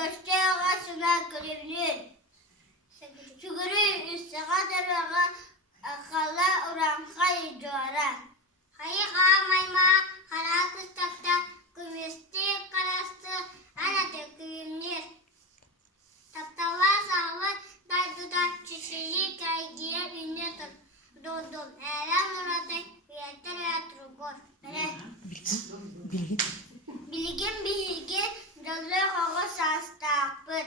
Göçte ağasına kırılır. Şuguru üstüne dırığı akala uranka yıcıara. Hayır ağamayma kara kıstakta kümüstü karastı anatı kıyımlir. Taptava sağlık daydıdan çişiyi kaygiye ünlü durdum. Eren muradı yeter yatırgor. Evet. Bilgin dolu hava sas takpır.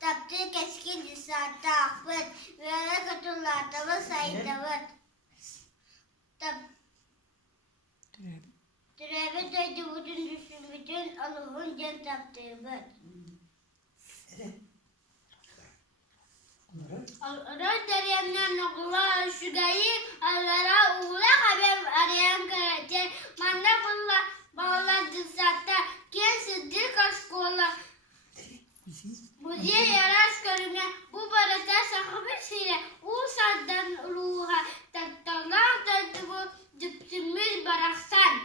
Taptı keskin lisan takpır. Böyle kutularda sayıdavat. Türevi duydu bütün düşün bütün Allah'ın can taptığı. Arı deremden okula şugayı allara uğula haber arayan karaca. Manda bağladı zatta. Kendisi kaskola. Buziye yaraş görünge. Bu barada sahabesiyle usaddan ruha. Tattalar döndü bu cüptümüz baraksan.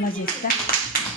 Majestat.